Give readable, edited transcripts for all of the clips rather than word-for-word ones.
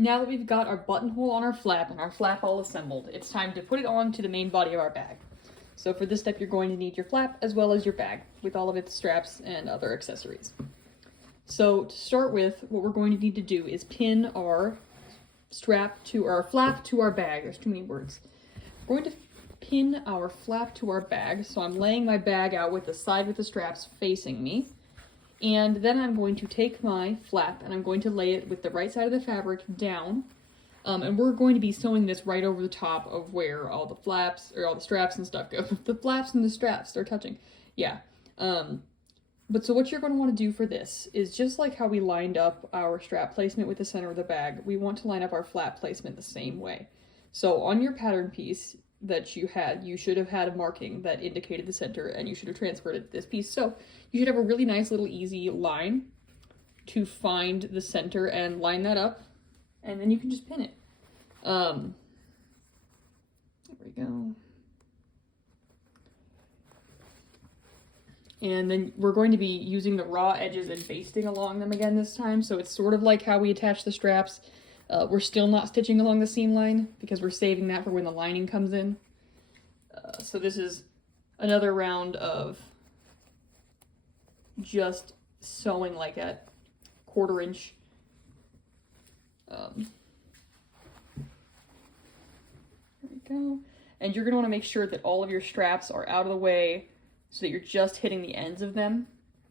Now that we've got our buttonhole on our flap and our flap all assembled, it's time to put it on to the main body of our bag. So for this step, you're going to need your flap as well as your bag with all of its straps and other accessories. So to start with, what we're going to need to do is pin our flap to our bag. There's too many words. We're going to pin our flap to our bag. So I'm laying my bag out with the side with the straps facing me. And then I'm going to take my flap and I'm going to lay it with the right side of the fabric down. And we're going to be sewing this right over the top of where all the flaps, or all the straps and stuff go. The flaps and the straps, they're touching. Yeah. But so what you're going to want to do for this is just like how we lined up our strap placement with the center of the bag, we want to line up our flap placement the same way. So on your pattern piece that you should have had a marking that indicated the center, and you should have transferred it to this piece. So you should have a really nice little easy line to find the center and line that up, and then you can just pin it. There we go. And then we're going to be using the raw edges and basting along them again this time, so it's sort of like how we attach the straps. We're still not stitching along the seam line because we're saving that for when the lining comes in. So this is another round of just sewing like at 1/4 inch. There we go. And you're going to want to make sure that all of your straps are out of the way so that you're just hitting the ends of them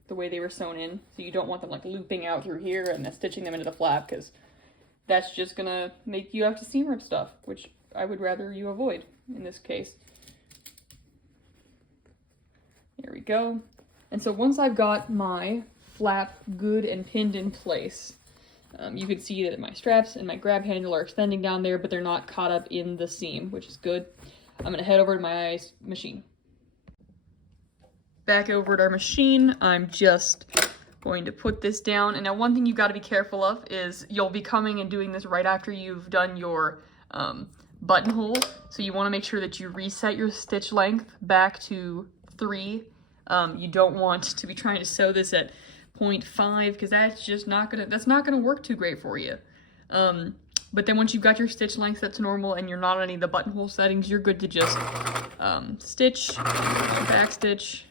the way they were sewn in. So you don't want them like looping out through here and then stitching them into the flap, because that's just gonna make you have to seam rip stuff, which I would rather you avoid in this case. There we go. And so once I've got my flap good and pinned in place, you can see that my straps and my grab handle are extending down there, but they're not caught up in the seam, which is good. I'm gonna head over to my machine. Back over at our machine, I'm just going to put this down. And now one thing you've got to be careful of is you'll be coming and doing this right after you've done your buttonhole. So you want to make sure that you reset your stitch length back to 3. You don't want to be trying to sew this at 0.5 because that's just not gonna work too great for you. But then once you've got your stitch length that's normal and you're not on any of the buttonhole settings, you're good to just stitch, back stitch.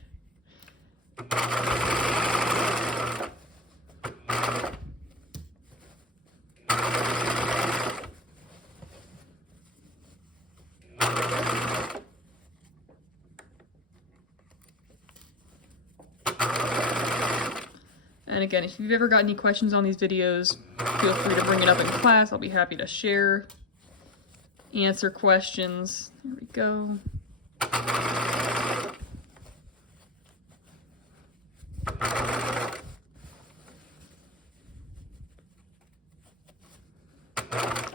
And again, if you've ever got any questions on these videos, feel free to bring it up in class. I'll be happy to share, answer questions. There we go.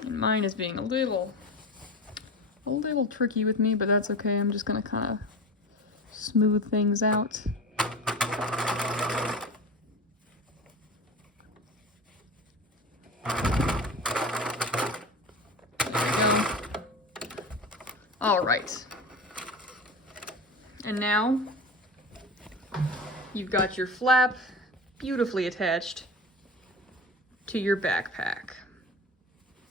And mine is being a little tricky with me, but that's okay. I'm just gonna kind of smooth things out. All right, and now you've got your flap beautifully attached to your backpack.